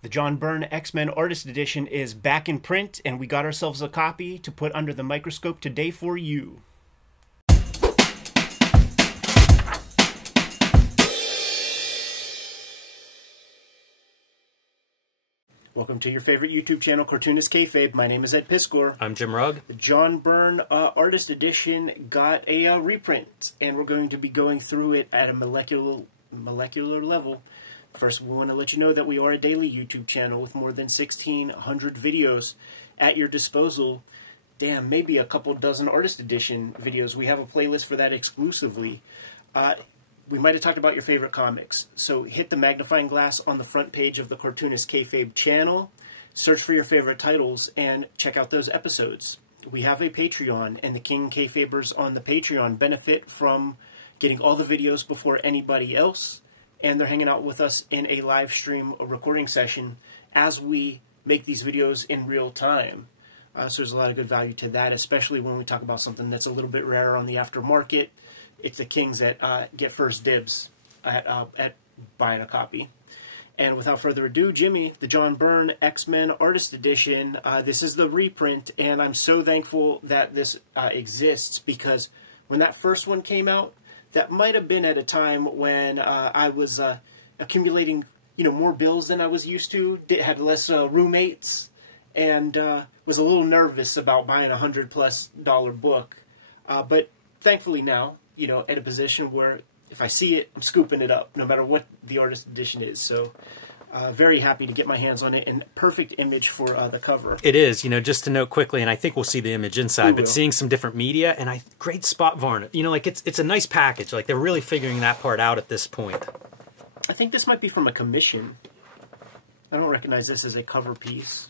The John Byrne X-Men Artist Edition is back in print, and we got ourselves a copy to put under the microscope today for you. Welcome to your favorite YouTube channel, Cartoonist Kayfabe. My name is Ed Piskor. I'm Jim Rugg. The John Byrne Artist Edition got a reprint, and we're going to be going through it at a molecular level. First, we want to let you know that we are a daily YouTube channel with more than 1,600 videos at your disposal. Damn, maybe a couple dozen Artist Edition videos. We have a playlist for that exclusively. We might have talked about your favorite comics. So hit the magnifying glass on the front page of the Cartoonist Kayfabe channel, search for your favorite titles, and check out those episodes. We have a Patreon, and the King Kayfabers on the Patreon benefit from getting all the videos before anybody else, and they're hanging out with us in a live stream, a recording session, as we make these videos in real time. So there's a lot of good value to that, especially when we talk about something that's a little bit rarer on the aftermarket. It's the Kings that get first dibs at buying a copy. And without further ado, Jimmy, the John Byrne X-Men Artist Edition. This is the reprint, and I'm so thankful that this exists, because when that first one came out, that might have been at a time when I was accumulating, more bills than I was used to, had less roommates, and was a little nervous about buying a $100+ book. But thankfully now, at a position where if I see it, I'm scooping it up, no matter what the Artist Edition is. So very happy to get my hands on it, and perfect image for the cover. It is, just to note quickly, and I think we'll see the image inside, but seeing some different media, and great spot varnish. It's a nice package. Like, they're really figuring that part out at this point. I think this might be from a commission. I don't recognize this as a cover piece.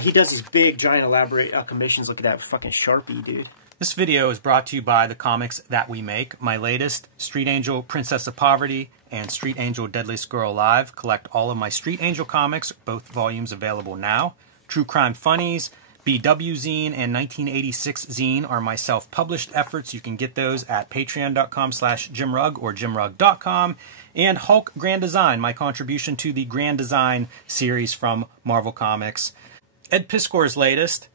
He does these big, giant, elaborate commissions. Look at that fucking Sharpie, dude. This video is brought to you by the comics that we make. My latest, Street Angel Princess of Poverty and Street Angel Deadliest Girl Alive. Collect all of my Street Angel comics, both volumes available now. True Crime Funnies, BW Zine, and 1986 Zine are my self-published efforts. You can get those at patreon.com/JimRugg or JimRugg.com. And Hulk Grand Design, my contribution to the Grand Design series from Marvel Comics. Ed Piskor's latest,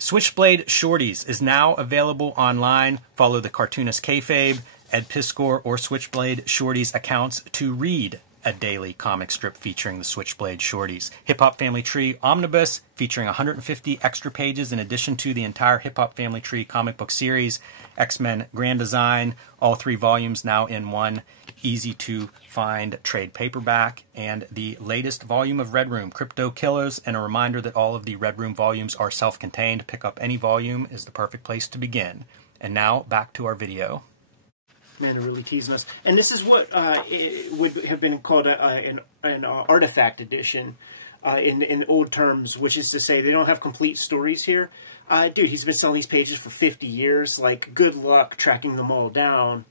Switchblade Shorties, is now available online. Follow the Cartoonist Kayfabe, Ed Piskor, or Switchblade Shorties accounts to read a daily comic strip featuring the Switchblade Shorties. Hip Hop Family Tree Omnibus, featuring 150 extra pages in addition to the entire Hip Hop Family Tree comic book series. X-Men Grand Design, all 3 volumes now in one easy-to-find trade paperback. And the latest volume of Red Room, Crypto Killers, and a reminder that all of the Red Room volumes are self-contained. Pick up any volume is the perfect place to begin. And now, back to our video. Man, they're really teasing us. And this is what it would have been called an artifact edition in old terms, which is to say they don't have complete stories here. Dude, he's been selling these pages for 50 years. Like, good luck tracking them all down.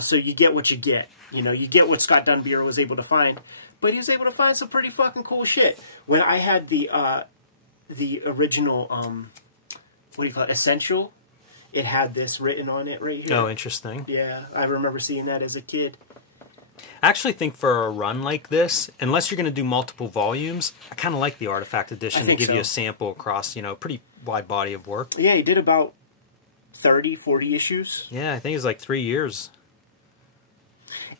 So you get what you get. You get what Scott Dunbier was able to find. But he was able to find some pretty fucking cool shit. When I had the original, what do you call it, Essential, it had this written on it right here. Oh, interesting. Yeah, I remember seeing that as a kid. I actually think for a run like this, unless you're going to do multiple volumes, I kind of like the Artifact Edition to give you a sample across, a pretty wide body of work. Yeah, he did about 30, 40 issues. Yeah, I think it's like 3 years.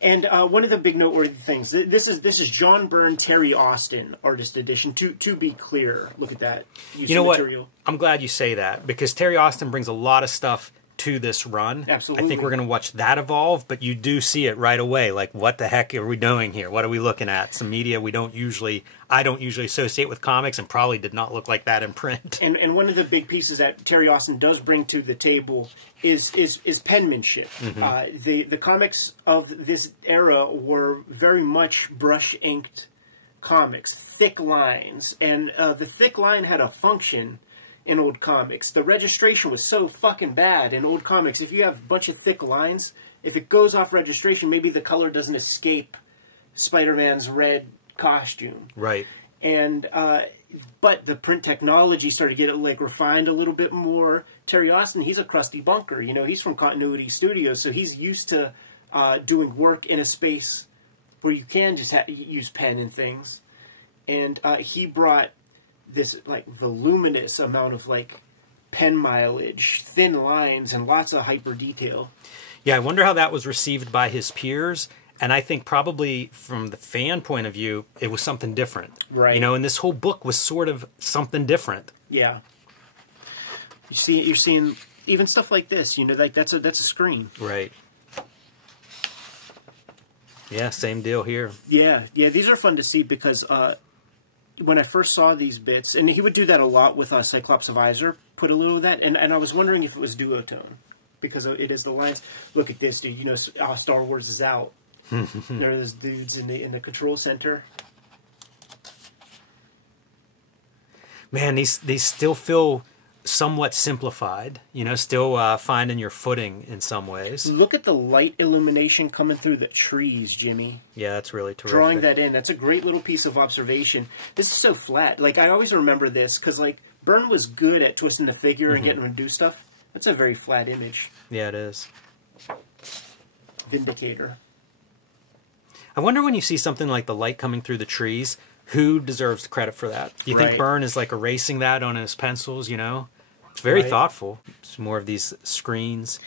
And one of the big noteworthy things, this is John Byrne, Terry Austin Artist Edition. To be clear, look at that. You know what? I'm glad you say that, because Terry Austin brings a lot of stuff to this run. Absolutely. I think we're going to watch that evolve, but you do see it right away. Like, what the heck are we doing here? What are we looking at? Some media I don't usually associate with comics, and probably did not look like that in print. And one of the big pieces that Terry Austin does bring to the table is penmanship. Mm-hmm. The comics of this era were very much brush-inked comics, thick lines, and the thick line had a function in old comics. The registration was so fucking bad in old comics. If you have a bunch of thick lines, if it goes off registration, maybe the color doesn't escape Spider-Man's red costume. Right. And but the print technology started to get refined a little bit more. Terry Austin, he's a crusty bunker. He's from Continuity Studios, so he's used to doing work in a space where you can just use pen and things. and he brought this like voluminous amount of like pen mileage, thin lines, and lots of hyper detail. Yeah, I wonder how that was received by his peers. And I think probably from the fan point of view, it was something different. Right. You know, and this whole book was sort of something different. Yeah. You're seeing even stuff like this, you know, like that's a screen. Right. Yeah, same deal here. Yeah, these are fun to see because when I first saw these bits, and he would do that a lot with Cyclops Visor, put a little of that, and I was wondering if it was duotone, because it is the lines. Look at this, dude, you know, Star Wars is out. There are those dudes in the control center. Man, these still feel somewhat simplified, you know, still finding your footing in some ways. Look at the light illumination coming through the trees, Jimmy. Yeah, that's really terrific. Drawing that in, that's a great little piece of observation. This is so flat. Like, I always remember this, because, like, Byrne was good at twisting the figure and getting him to do stuff. That's a very flat image. Yeah, it is. Vindicator. I wonder when you see something like the light coming through the trees, who deserves the credit for that? Do you think Byrne is like erasing that on his pencils, you know? It's very thoughtful. It's more of these screens.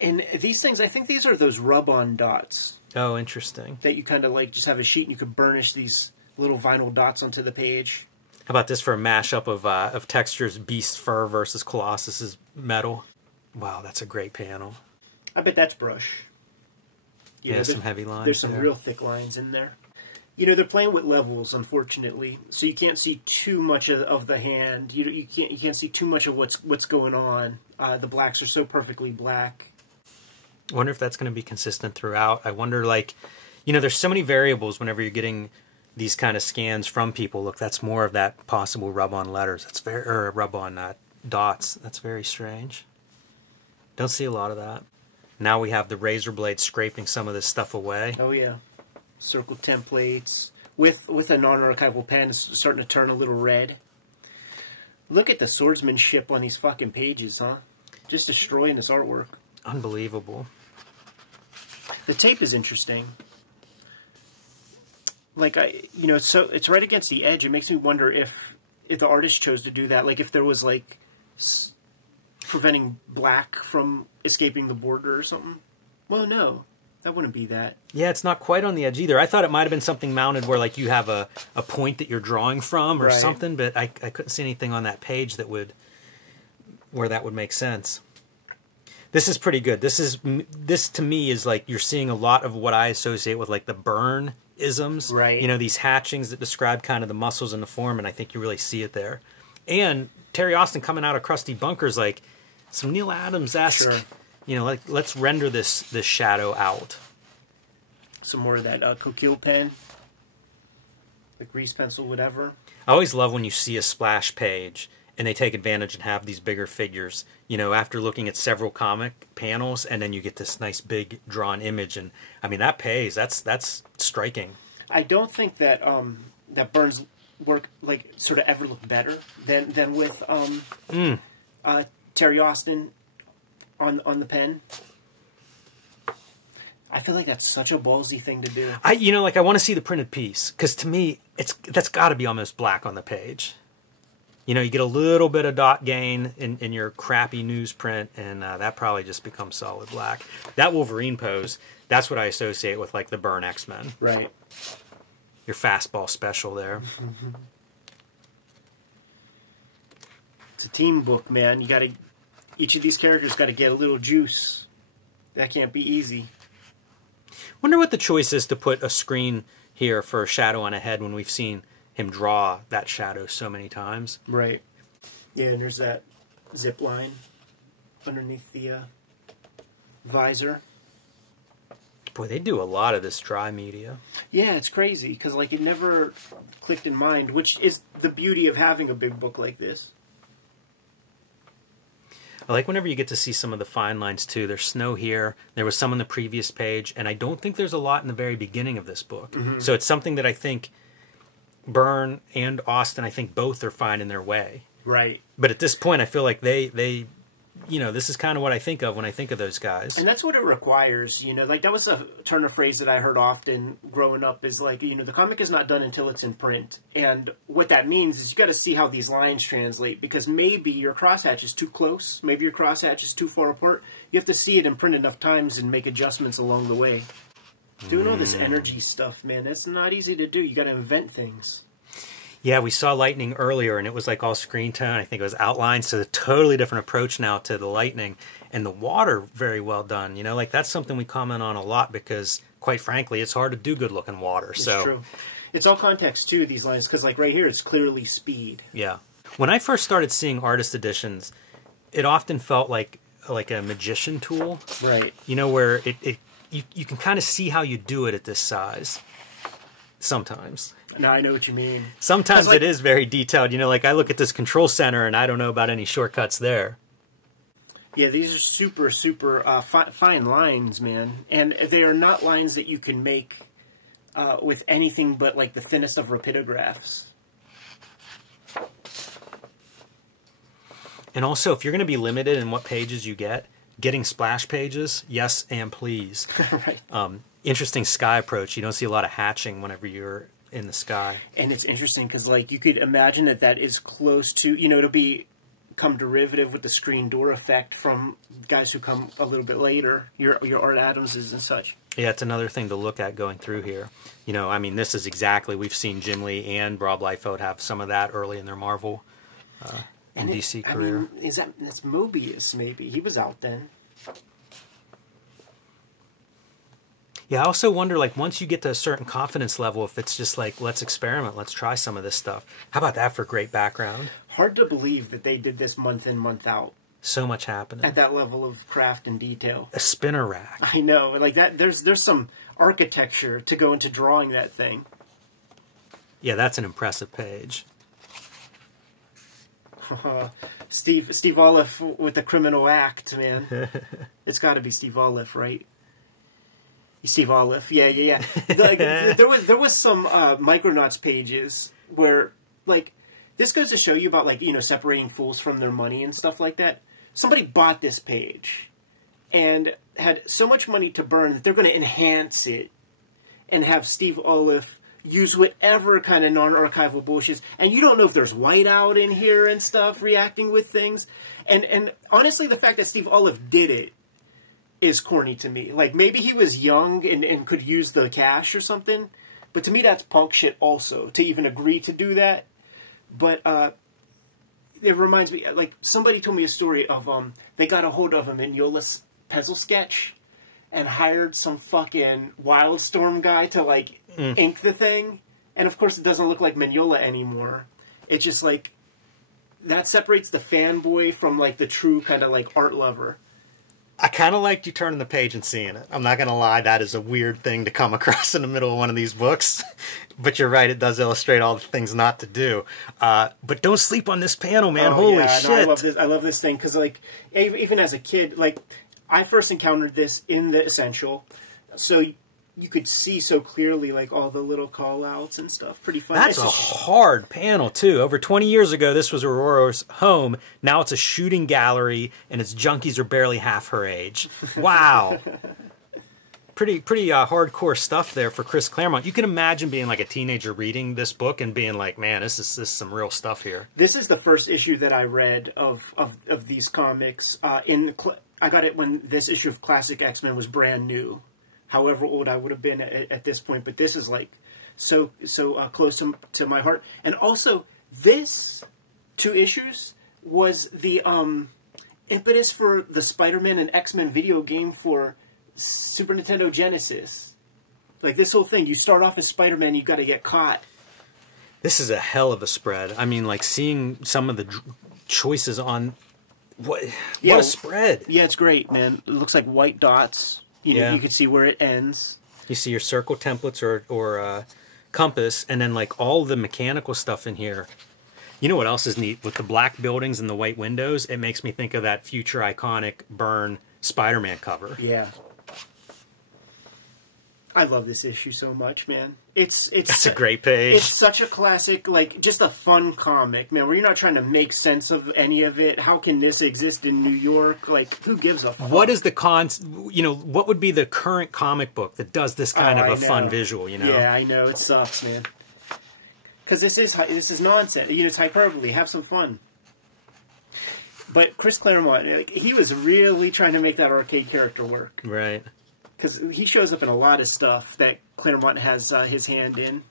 And these things, I think these are those rub-on dots. Oh, interesting. That you kind of like just have a sheet and you could burnish these little vinyl dots onto the page. How about this for a mashup of textures, Beast's fur versus Colossus's metal? Wow, that's a great panel. I bet that's brush. Yeah, some heavy lines. There's some real thick lines in there. You know, they're playing with levels, unfortunately, so you can't see too much of the hand. You can't see too much of what's going on. The blacks are so perfectly black. I wonder if that's going to be consistent throughout. I wonder, like, you know, there's so many variables whenever you're getting these kind of scans from people. Look, that's more of that possible rub-on letters. That's very, or rub-on dots. That's very strange. Don't see a lot of that. Now we have the razor blade scraping some of this stuff away. Oh, yeah. Circle templates. With a non-archival pen, it's starting to turn a little red. Look at the swordsmanship on these fucking pages, huh? Just destroying this artwork. Unbelievable. The tape is interesting. Like, you know, so it's right against the edge. It makes me wonder if the artist chose to do that. Like, if there was, like, preventing black from escaping the border or something. Well, no. That wouldn't be that. Yeah, it's not quite on the edge either. I thought it might have been something mounted where, like, you have a point that you're drawing from or something, but I couldn't see anything on that page that would, where that would make sense. This is pretty good. This to me is like you're seeing a lot of what I associate with like the Byrne isms. Right. You know, these hatchings that describe kind of the muscles and the form, and I think you really see it there. And Terry Austin coming out of Crusty Bunkers, like some Neil Adams-esque. Sure. You know, like let's render this shadow out. Some more of that Coquille pen, the grease pencil, whatever. I always love when you see a splash page and they take advantage and have these bigger figures. You know, after looking at several comic panels, and then you get this nice big drawn image, and I mean that pays. That's striking. I don't think that that Byrne's work like sort of ever looked better than with Terry Austin. On the pen. I feel like that's such a ballsy thing to do. I want to see the printed piece, because to me that's got to be almost black on the page. You know, you get a little bit of dot gain in your crappy newsprint, and that probably just becomes solid black. That Wolverine pose, that's what I associate with like the Byrne X-Men. Right. Your fastball special there. It's a team book, man. You got to. Each of these characters got to get a little juice. That can't be easy. Wonder what the choice is to put a screen here for a shadow on a head when we've seen him draw that shadow so many times. Right. Yeah, and there's that zip line underneath the visor. Boy, they do a lot of this dry media. Yeah, it's crazy, because like it never clicked in mind, which is the beauty of having a big book like this. I like whenever you get to see some of the fine lines, too. There's snow here. There was some on the previous page. And I don't think there's a lot in the very beginning of this book. Mm-hmm. So it's something that I think Byrne and Austin, I think both are finding their way. Right. But at this point, I feel like they you know, this is kind of what I think of when I think of those guys. And that's what it requires, you know. Like, that was a turn of phrase that I heard often growing up, is like, you know, the comic is not done until it's in print. And what that means is you got to see how these lines translate, because maybe your crosshatch is too close, maybe your crosshatch is too far apart. You have to see it in print enough times and make adjustments along the way. Doing all this energy stuff, man, that's not easy to do. You got to invent things. Yeah, we saw lightning earlier, and it was like all screen tone. I think it was outlined, so a totally different approach now to the lightning. And the water, very well done. You know, like, that's something we comment on a lot because, quite frankly, it's hard to do good-looking water. It's true. It's all context, too, these lines, because, like, right here, it's clearly speed. Yeah. When I first started seeing artist editions, it often felt like a magician tool. Right. You know, where you can kind of see how you do it at this size. Sometimes. Now I know what you mean. Sometimes it is very detailed. You know, like, I look at this control center and I don't know about any shortcuts there. Yeah, these are super, super fine lines, man. And they are not lines that you can make with anything but, like, the thinnest of rapidographs. And also, if you're going to be limited in what pages you get, getting splash pages, yes and please. Right. Interesting sky approach. You don't see a lot of hatching whenever you're in the sky. And it's interesting because, like, you could imagine that is close to, you know, it'll become derivative with the screen door effect from guys who come a little bit later, your Art Adamses and such. Yeah, it's another thing to look at going through here. You know, I mean, this is exactly, we've seen Jim Lee and Rob Liefeld have some of that early in their Marvel and DC career. I mean, that's Mobius, maybe. He was out then. Yeah, I also wonder, like, once you get to a certain confidence level, if it's just like, let's experiment, let's try some of this stuff. How about that for great background? Hard to believe that they did this month in, month out. So much happening. At that level of craft and detail. A spinner rack. I know. Like, that. There's some architecture to go into drawing that thing. Yeah, that's an impressive page. Steve Olive with the criminal act, man. It's got to be Steve Olive, right? Steve Olive, yeah. Like, there was some Micronauts pages where, like, this goes to show you about, like, you know, separating fools from their money and stuff like that. Somebody bought this page and had so much money to burn that they're going to enhance it and have Steve Olive use whatever kind of non-archival bullshit. And you don't know if there's whiteout in here and stuff, reacting with things. And honestly, the fact that Steve Olive did it is corny to me. Like, maybe he was young and could use the cash or something, but to me that's punk shit also, to even agree to do that. But it reminds me, like, somebody told me a story of, they got a hold of a Mignola's pencil sketch and hired some fucking Wildstorm guy to, like, ink the thing, and of course it doesn't look like Mignola anymore. It's just, like, that separates the fanboy from, like, the true kind of, like, art lover. I kind of liked you turning the page and seeing it. I'm not going to lie, that is a weird thing to come across in the middle of one of these books. But you're right, it does illustrate all the things not to do. But don't sleep on this panel, man. Holy shit. No, I love this thing, because, like, even as a kid, like, I first encountered this in the Essential, so you could see so clearly, like, all the little call-outs and stuff. Pretty fun. That's a hard panel, too. Over 20 years ago, this was Aurora's home. Now it's a shooting gallery, and its junkies are barely half her age. Wow. Pretty hardcore stuff there for Chris Claremont. You can imagine being, like, a teenager reading this book and being like, man, this is some real stuff here. This is the first issue that I read of these comics. I got it when this issue of Classic X-Men was brand new. However old I would have been at this point, but this is, like, so close to my heart. And also, this 2 issues was the impetus for the Spider-Man and X-Men video game for Super Nintendo Genesis. Like, this whole thing, you start off as Spider-Man, you got to get caught. This is a hell of a spread. I mean, like, seeing some of the choices on what a spread. Yeah, it's great, man. It looks like white dots. You know, you can see where it ends. You see your circle templates or compass, and then, like, all the mechanical stuff in here. You know what else is neat? With the black buildings and the white windows, it makes me think of that future iconic Byrne Spider-Man cover. Yeah. I love this issue so much, man. It's That's a great page. It's such a classic, like, just a fun comic, man, where you're not trying to make sense of any of it. How can this exist in New York? Like, who gives a fuck? What is the what would be the current comic book that does this kind of a fun visual, you know? Yeah, I know. It sucks, man. Because this is nonsense. You know, it's hyperbole. Have some fun. But Chris Claremont, like, he was really trying to make that arcade character work. Right. Because he shows up in a lot of stuff that Claremont has his hand in.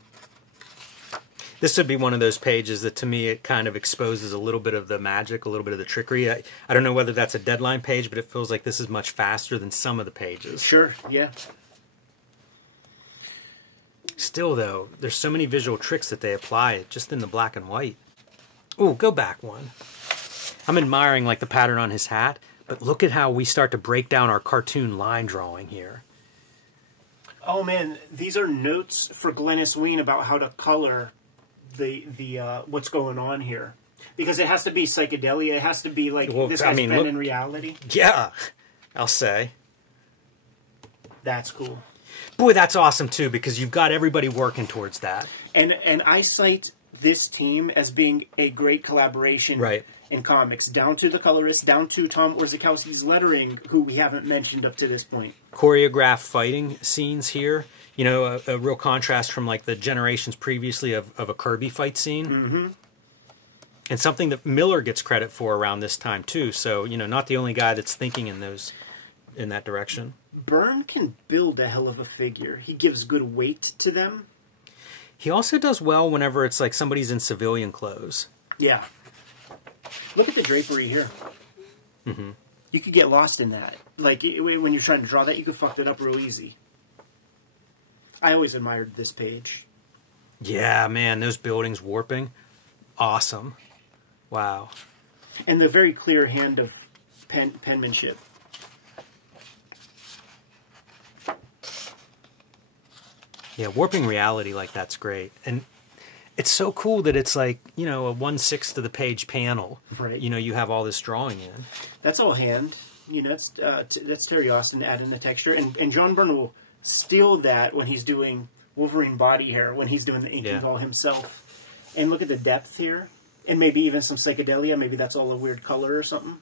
This would be one of those pages that, to me, it kind of exposes a little bit of the magic, a little bit of the trickery. I don't know whether that's a deadline page, but it feels like this is much faster than some of the pages. Sure, yeah. Still, though, there's so many visual tricks that they apply just in the black and white. Ooh, go back one. I'm admiring, like, the pattern on his hat. But look at how we start to break down our cartoon line drawing here. Oh man, these are notes for Glennis Ween about how to color the what's going on here, because it has to be psychedelia. It has to be like this guy's been in reality. Yeah, I'll say that's cool. Boy, that's awesome too, because you've got everybody working towards that. And I cite this team as being a great collaboration. Right. In comics, down to the colorist, down to Tom Orzechowski's lettering, who we haven't mentioned up to this point. Choreographed fighting scenes here. You know, a real contrast from, like, the generations previously of a Kirby fight scene. Mm-hmm. And something that Miller gets credit for around this time, too. So, you know, not the only guy that's thinking in that direction. Byrne can build a hell of a figure. He gives good weight to them. He also does well whenever it's like somebody's in civilian clothes. Yeah. Look at the drapery here. Mm-hmm. You could get lost in that. Like, when you're trying to draw that, you could fuck it up real easy. I always admired this page. Yeah, man, those buildings warping. Awesome. Wow. And the very clear hand of penmanship. Yeah, warping reality like that's great. And it's so cool that it's like, you know, a 1/6 of the page panel. Right. You know, you have all this drawing in. That's all hand. You know, that's Terry Austin adding the texture. And John Byrne will steal that when he's doing Wolverine body hair, when he's doing the inking all himself. And look at the depth here. And maybe even some psychedelia. Maybe that's all a weird color or something.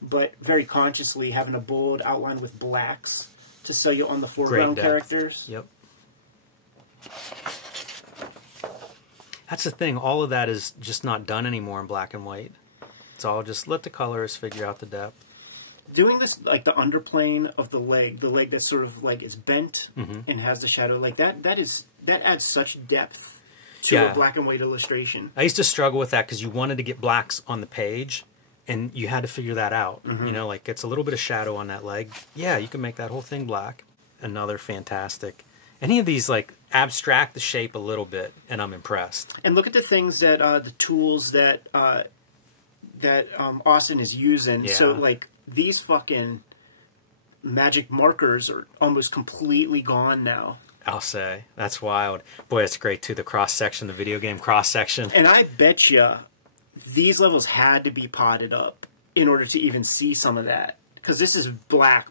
But very consciously having a bold outline with blacks to sell you on the foreground characters. Yep. That's the thing. All of that is just not done anymore in black and white. It's all just let the colorists figure out the depth. Doing this, like the underplane of the leg that sort of like is bent and has the shadow, like that adds such depth to a black and white illustration. I used to struggle with that because you wanted to get blacks on the page, and you had to figure that out. You know, like it's a little bit of shadow on that leg. Yeah, you can make that whole thing black. Another fantastic. Any of these, like, abstract the shape a little bit, and I'm impressed. And look at the things that, the tools that Austin is using. Yeah. So, like, these fucking magic markers are almost completely gone now. I'll say. That's wild. Boy, it's great, too, the cross-section, the video game cross-section. And I bet you these levels had to be potted up in order to even see some of that. Because this is black.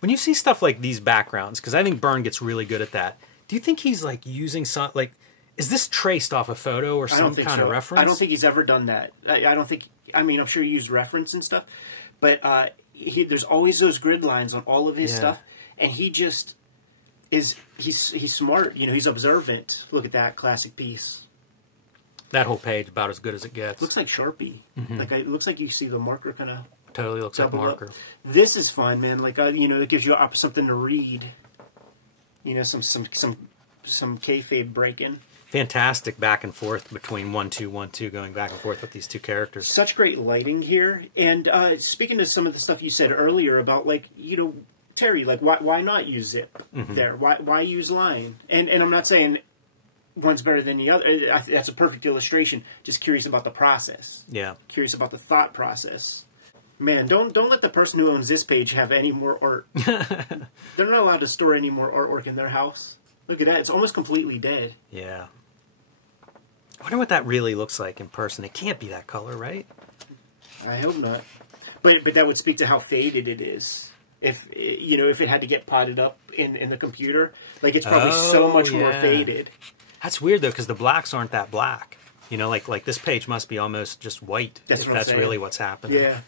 When you see stuff like these backgrounds, because I think Byrne gets really good at that, do you think he's, like, using some, like, is this traced off a photo or some kind of reference? I don't think he's ever done that. I don't think, I mean, I'm sure he used reference and stuff, but there's always those grid lines on all of his stuff, and he just is, he's smart, you know, he's observant. Look at that classic piece. That whole page, about as good as it gets. Looks like Sharpie. Like, it looks like you see the marker kind of... Totally looks like marker. Up. This is fun, man. Like, you know, it gives you something to read. You know, some kayfabe breaking. Fantastic back and forth between 1-2, 1-2, going back and forth with these two characters. Such great lighting here. And speaking to some of the stuff you said earlier about, like, you know, Terry, like, why not use zip there? Why use line? And I'm not saying one's better than the other. That's a perfect illustration. Just curious about the process. Yeah. Curious about the thought process. Man, don't let the person who owns this page have any more art. They're not allowed to store any more artwork in their house. Look at that. It's almost completely dead. Yeah. I wonder what that really looks like in person. It can't be that color, right? I hope not. But that would speak to how faded it is. if if it had to get potted up in the computer. Like, it's probably so much more faded. That's weird, though, because the blacks aren't that black. You know, like this page must be almost just white, if that's really what's happening. Yeah.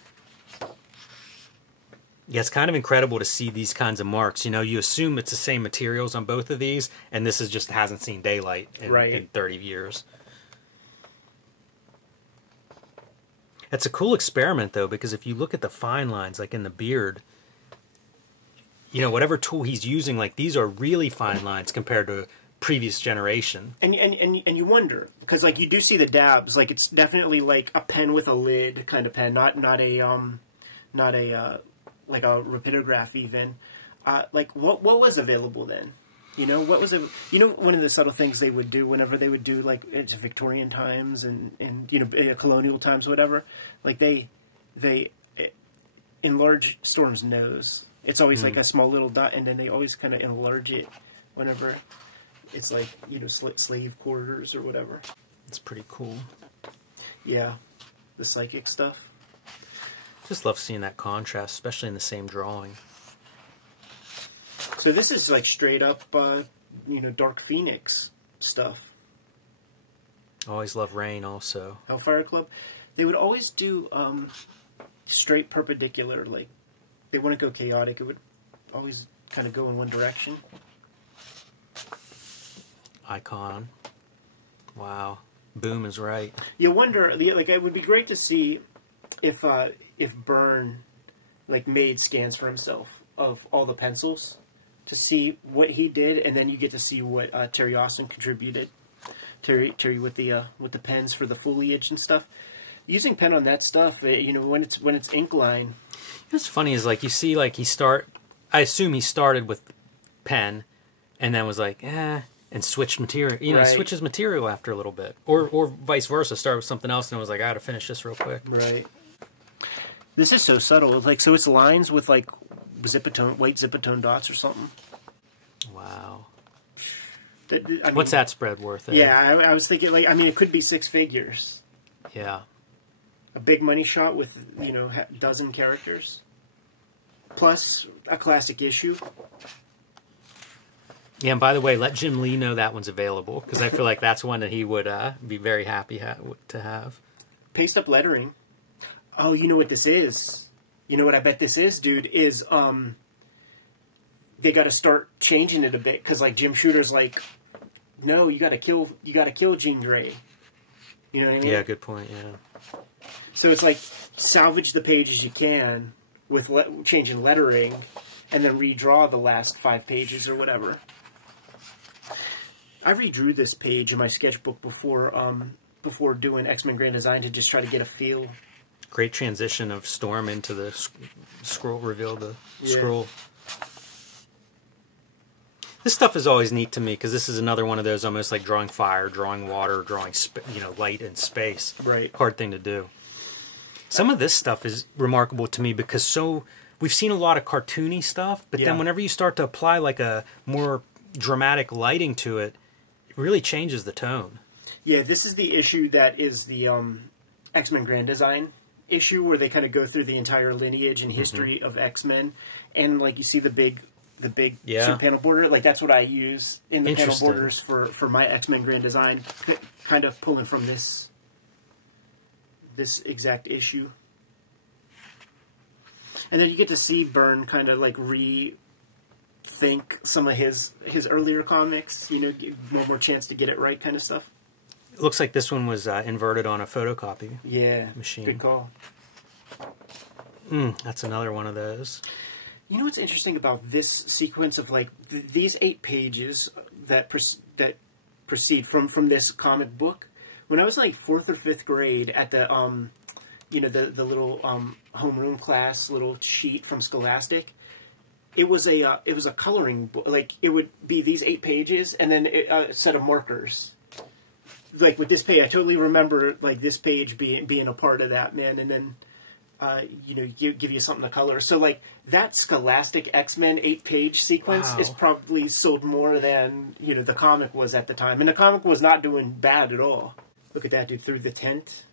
Yeah, it's kind of incredible to see these kinds of marks. You know, you assume it's the same materials on both of these, and this just hasn't seen daylight in 30 years. It's a cool experiment, though, because if you look at the fine lines, like in the beard, you know, whatever tool he's using, like, these are really fine lines compared to previous generation. And you wonder, because, like, you do see the dabs. Like, it's definitely like a pen with a lid kind of pen, not a like a rapidograph even. Like, what was available then? You know, what was it? You know, one of the subtle things they would do whenever they would do, like, it's Victorian times and you know, colonial times, whatever. Like, they enlarge Storm's nose. It's always like a small little dot, and then they always kind of enlarge it whenever it's like, you know, slave quarters or whatever. It's pretty cool. Yeah, the psychic stuff. Just love seeing that contrast, especially in the same drawing. So this is like straight up, you know, Dark Phoenix stuff. Always love Rain also. Hellfire Club. They would always do straight perpendicular. Like, they wouldn't go chaotic. It would always kind of go in one direction. Icon. Wow. Boom is right. You wonder, like, it would be great to see if Byrne, like, made scans for himself of all the pencils to see what he did, and then you get to see what Terry Austin contributed. Terry with the pens for the foliage and stuff. Using pen on that stuff, you know, when it's ink line. What's funny is, like, you see, like, I assume he started with pen, and then was like, and switched material. You know, switches material after a little bit, or vice versa. Start with something else, and was like, I got to finish this real quick. Right. This is so subtle. Like, so it's lines with, like, white zipatone dots or something. Wow. I mean, what's that spread worth? Yeah, I was thinking, like, I mean, it could be 6 figures. Yeah. A big money shot with, you know, a dozen characters. Plus a classic issue. Yeah, and by the way, let Jim Lee know that one's available, because I feel like that's one that he would be very happy to have. Paste up lettering. Oh, you know what this is? You know what I bet this is, dude? Is they got to start changing it a bit, because, like, Jim Shooter's like, no, you got to kill Jean Grey. You know what I mean? Yeah, good point. Yeah. So it's like, salvage the pages you can with changing lettering, and then redraw the last 5 pages or whatever. I redrew this page in my sketchbook before doing X-Men Grand Design to just try to get a feel. Great transition of Storm into the scroll reveal, the scroll. This stuff is always neat to me, because this is another one of those almost like drawing fire, drawing water, drawing light and space. Right. Hard thing to do. Some of this stuff is remarkable to me because we've seen a lot of cartoony stuff, but then whenever you start to apply like a more dramatic lighting to it, it really changes the tone. Yeah, this is the issue that is the X-Men Grand Design issue, where they kind of go through the entire lineage and history of X-Men, and, like, you see the big suit panel border. Like, that's what I use in the panel borders for my X-Men Grand Design, kind of pulling from this exact issue. And then you get to see Byrne kind of, like, rethink some of his earlier comics, you know, give one more chance to get it right kind of stuff. It looks like this one was inverted on a photocopy machine. Good call. That's another one of those. You know what's interesting about this sequence of, like, these 8 pages that proceed from this comic book? When I was, like, 4th or 5th grade at the you know, the little homeroom class little sheet from Scholastic, it was a coloring book. Like, it would be these 8 pages and then a set of markers. Like, with this page, I totally remember, like, this page being a part of that, man, and then you know, give you something to color. So, like, that Scholastic X-Men 8-page sequence is probably sold more than, you know, the comic was at the time. And the comic was not doing bad at all. Look at that, dude, through the tent.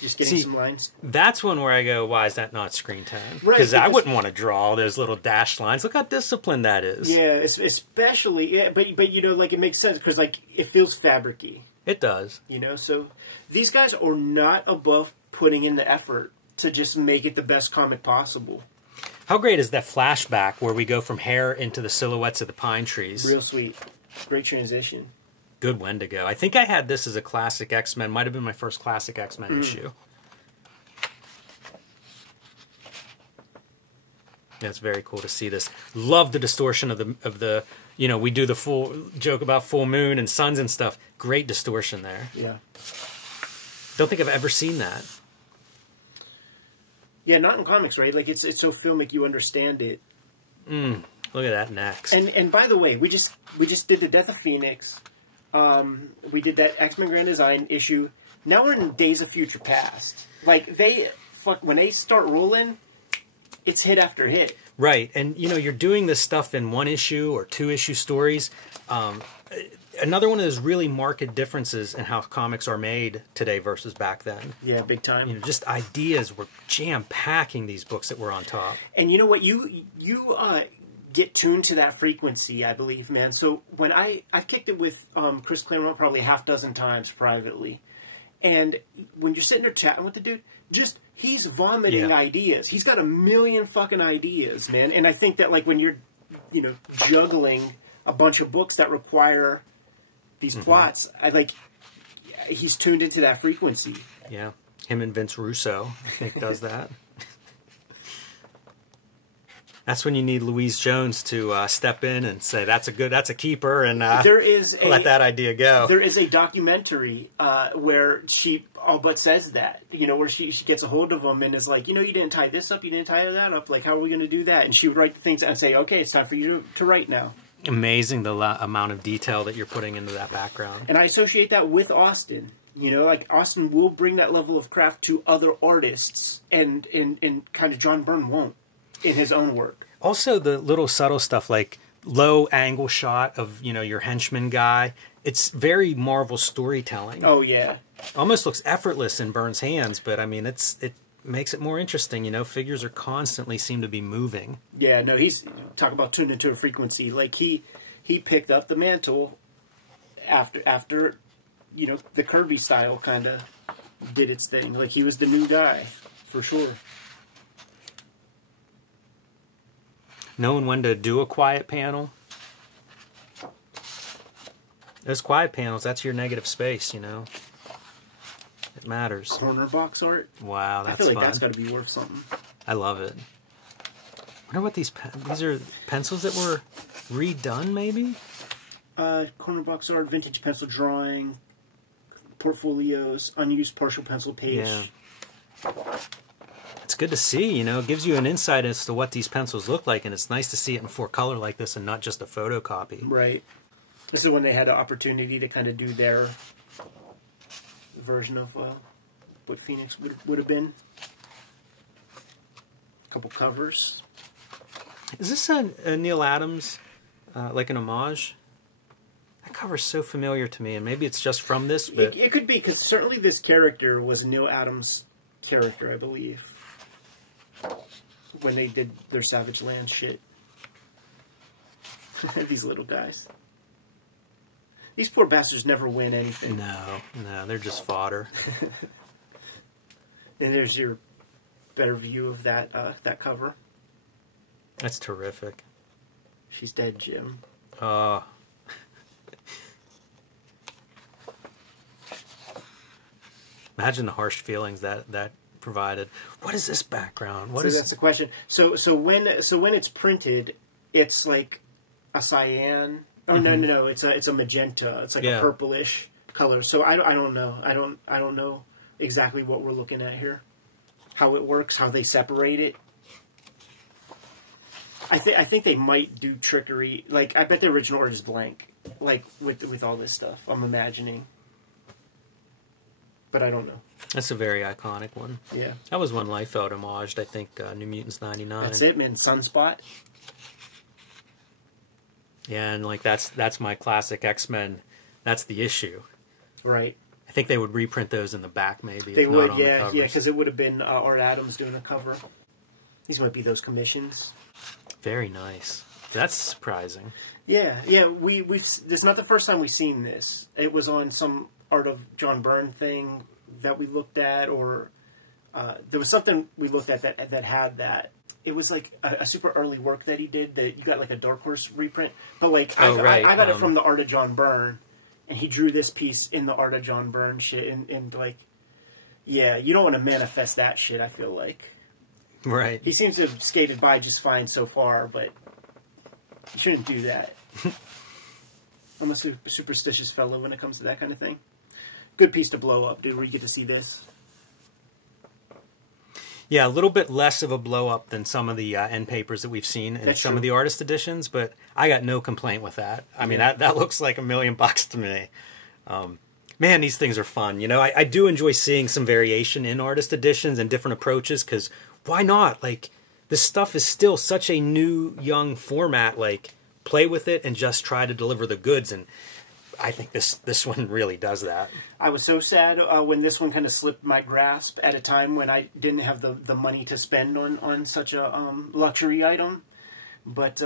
Just getting some lines. That's one where I go, why is that not screen time? Right, Because I wouldn't want to draw all those little dashed lines. Look how disciplined that is. Yeah, especially, yeah, but you know, like, it makes sense, because, like, it feels fabric-y. It does. You know, so these guys are not above putting in the effort to just make it the best comic possible. How great is that flashback where we go from hair into the silhouettes of the pine trees? Real sweet. Great transition. Good Wendigo. I think I had this as a classic X-Men. Might have been my first classic X-Men issue. That's very cool to see this. Love the distortion of the you know, we do the full joke about full moon and suns and stuff. Great distortion there. Yeah. Don't think I've ever seen that. Yeah, not in comics, right? Like, it's so filmic, you understand it. Look at that next. And by the way, we just did the Death of Phoenix. We did that X-Men Grand Design issue. Now we're in Days of Future Past. Like, when they start rolling, it's hit after hit. Right, and you know, you're doing this stuff in one issue or two issue stories. Another one of those really marked differences in how comics are made today versus back then. Yeah, big time. You know, just ideas were jam-packing these books that were on top. And you know what? You get tuned to that frequency, I believe, man. So when I've kicked it with Chris Claremont probably a half dozen times privately. And when you're sitting there chatting with the dude, he's vomiting ideas. He's got a million fucking ideas, man. And I think that, like, when you're, you know, juggling a bunch of books that require these plots, he's tuned into that frequency. Yeah. Him and Vince Russo, I think, does that. That's when you need Louise Jones to step in and say, that's a keeper, and let that idea go. There is a documentary where she all but says that, you know, where she gets a hold of him and is like, you know, you didn't tie this up, you didn't tie that up, like, how are we going to do that? And she would write things and say, okay, it's time for you to write now. Amazing the amount of detail that you're putting into that background. And I associate that with Austin. You know, like, Austin will bring that level of craft to other artists, and kind of John Byrne won't in his own work. Also, the little subtle stuff like low angle shot of, you know, your henchman guy. It's very Marvel storytelling. Oh, yeah. Almost looks effortless in Byrne's hands, but I mean, it makes it more interesting. You know, figures are constantly seem to be moving. Yeah, no, he's talk about tuned into a frequency. Like, he picked up the mantle after you know, the Kirby style kind of did its thing. Like, he was the new guy for sure. Knowing when to do a quiet panel. Those quiet panels, that's your negative space, you know. It matters. Corner box art. Wow, that's I feel like fun. that's got to be worth something. I love it. I wonder what these are pencils that were redone, maybe? Corner box art, vintage pencil drawing, portfolios, unused partial pencil page. Yeah. It's good to see, you know. It gives you an insight as to what these pencils look like, and it's nice to see it in 4-color like this and not just a photocopy. Right. This is when they had an opportunity to kind of do their version of what Phoenix would have been. A couple covers. Is this a Neil Adams, like an homage? That cover's so familiar to me, and maybe it's just from this, but... It could be, because certainly this character was a Neil Adams character, I believe, when they did their Savage Land shit. These little guys. These poor bastards never win anything. No, they're just fodder. And there's your better view of that cover. That's terrific. She's dead, Jim. Imagine the harsh feelings that provided. What is this background? That's the question. So when it's printed, it's like a cyan. Oh no! It's a magenta. It's like a purplish color. So I don't know. I don't know exactly what we're looking at here. How it works. How they separate it. I think they might do trickery. Like, I bet the original art is blank. Like with all this stuff. I'm imagining. But I don't know. That's a very iconic one. Yeah. That was one Liefeld homaged, I think, New Mutants 99. That's it, man. Sunspot. Yeah, and like that's my classic X-Men. That's the issue. Right. I think they would reprint those in the back, maybe. They if would, not on yeah, the covers. because it would have been Art Adams doing the cover. These might be those commissions. Very nice. That's surprising. Yeah. We've. This is not the first time we've seen this. It was on some Art of John Byrne thing that we looked at, or there was something we looked at that had that. It was like a super early work that he did that you got like a Dark Horse reprint, but like I got it from the Art of John Byrne, and he drew this piece in the Art of John Byrne shit, and like, yeah, you don't want to manifest that shit. I feel like, right? He seems to have skated by just fine so far, but you shouldn't do that. I'm a superstitious fellow when it comes to that kind of thing. Good piece to blow up, dude, where you get to see this. Yeah, a little bit less of a blow up than some of the end papers that we've seen in some of the artist editions, but I got no complaint with that. I mean, that looks like $1 million to me. Man, these things are fun. You know, I do enjoy seeing some variation in artist editions and different approaches, because why not? Like, this stuff is still such a new, young format. Like, play with it and just try to deliver the goods, and I think this one really does that. I was so sad when this one kind of slipped my grasp at a time when I didn't have the money to spend on such a luxury item. But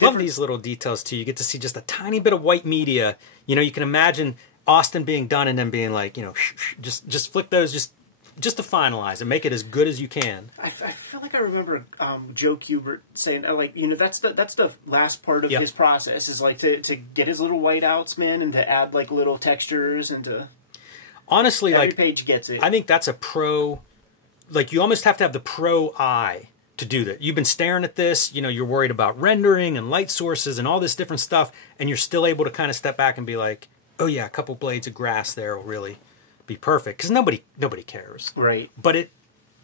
love these little details too. You get to see just a tiny bit of white media. You know, you can imagine Austin being done and then being like, you know, just flick those just to finalize and make it as good as you can. I feel like I remember Joe Kubert saying, like, you know, that's the last part of his process, is like to get his little whiteouts, man, and to add like little textures and to. Honestly, every like, page gets it. I think that's a pro. Like, you almost have to have the pro eye to do that. You've been staring at this, you know, you're worried about rendering and light sources and all this different stuff, and you're still able to kind of step back and be like, oh yeah, a couple blades of grass there will really be perfect, because nobody cares, right? But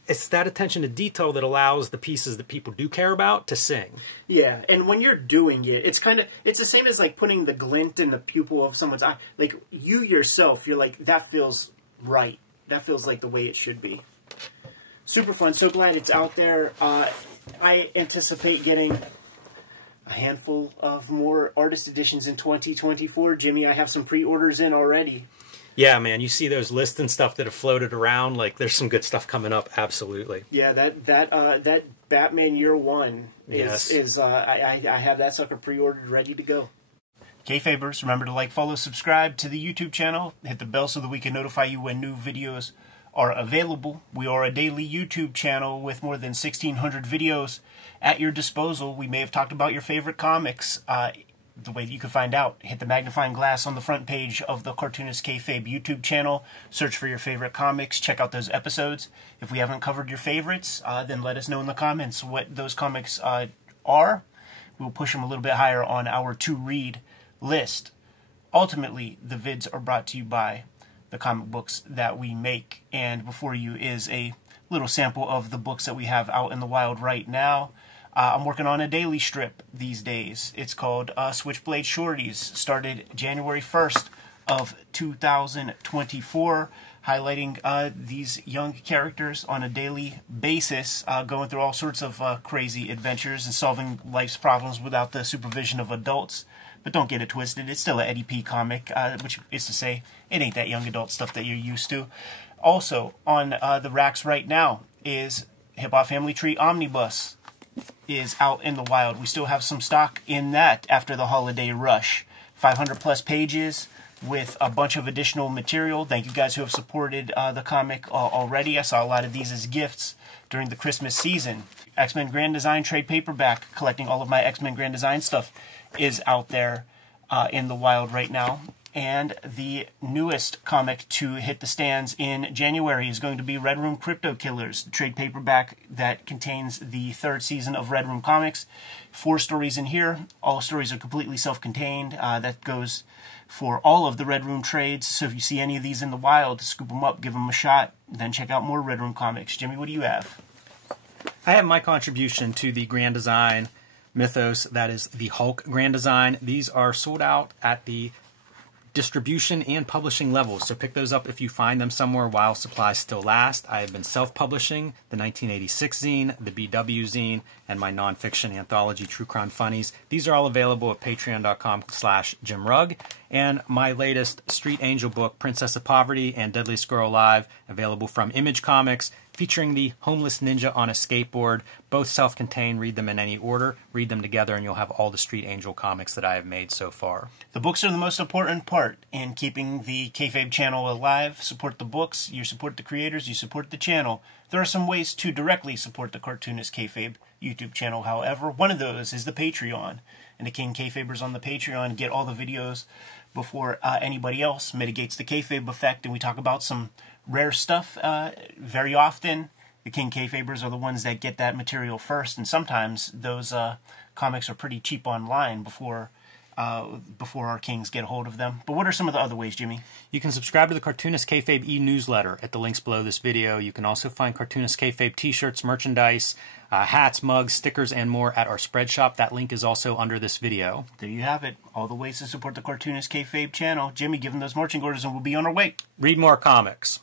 it's that attention to detail that allows the pieces that people do care about to sing. Yeah, and when you're doing it, it's the same as like putting the glint in the pupil of someone's eye. Like, you yourself, you're like, that feels right. That feels like the way it should be. Super fun. So glad it's out there. I anticipate getting a handful of more artist editions in 2024. Jimmy, I have some pre-orders in already. Yeah, man, you see those lists and stuff that have floated around. Like, there's some good stuff coming up. Absolutely. Yeah, that Batman Year One is I have that sucker pre-ordered, ready to go. Kayfabers, remember to like, follow, subscribe to the YouTube channel. Hit the bell so that we can notify you when new videos are available. We are a daily YouTube channel with more than 1,600 videos at your disposal. We may have talked about your favorite comics. The way that you can find out, hit the magnifying glass on the front page of the Cartoonist Kayfabe YouTube channel. Search for your favorite comics. Check out those episodes. If we haven't covered your favorites, then let us know in the comments what those comics are. We'll push them a little bit higher on our to-read list. Ultimately, the vids are brought to you by the comic books that we make. And before you is a little sample of the books that we have out in the wild right now. I'm working on a daily strip these days. It's called Switchblade Shorties. Started January 1st of 2024, highlighting these young characters on a daily basis, going through all sorts of crazy adventures and solving life's problems without the supervision of adults. But don't get it twisted. It's still an Eddie P comic, which is to say, it ain't that young adult stuff that you're used to. Also, on the racks right now is Hip Hop Family Tree Omnibus. Is out in the wild. We still have some stock in that after the holiday rush. 500 plus pages with a bunch of additional material. Thank you guys who have supported the comic already. I saw a lot of these as gifts during the Christmas season. X-Men Grand Design trade paperback, collecting all of my X-Men Grand Design stuff, is out there in the wild right now. And the newest comic to hit the stands in January is going to be Red Room Crypto Killers, the trade paperback that contains the 3rd season of Red Room Comics. 4 stories in here. All stories are completely self-contained. That goes for all of the Red Room trades. So if you see any of these in the wild, scoop them up, give them a shot, then check out more Red Room Comics. Jimmy, what do you have? I have my contribution to the Grand Design mythos. That is the Hulk Grand Design. These are sold out at the distribution and publishing levels, so pick those up if you find them somewhere while supplies still last. I have been self-publishing the 1986 zine, the BW zine, and my nonfiction anthology, True Crime Funnies. These are all available at patreon.com/JimRugg. And my latest Street Angel book, Princess of Poverty and Deadliest Girl Alive, available from Image Comics, featuring the homeless ninja on a skateboard. Both self-contained. Read them in any order. Read them together, and you'll have all the Street Angel comics that I have made so far. The books are the most important part in keeping the Kayfabe channel alive. Support the books, you support the creators, you support the channel. There are some ways to directly support the Cartoonist Kayfabe YouTube channel, however. One of those is the Patreon. And the King Kayfabers on the Patreon get all the videos before anybody else. Mitigates the Kayfabe effect, and we talk about some rare stuff very often. The King Kayfabers are the ones that get that material first, and sometimes those comics are pretty cheap online before our kings get a hold of them. But what are some of the other ways, Jimmy? You can subscribe to the Cartoonist Kayfabe e-newsletter at the links below this video. You can also find Cartoonist Kayfabe t-shirts, merchandise, hats, mugs, stickers, and more at our spread shop. That link is also under this video. There you have it. All the ways to support the Cartoonist Kayfabe channel. Jimmy, give them those marching orders and we'll be on our way. Read more comics.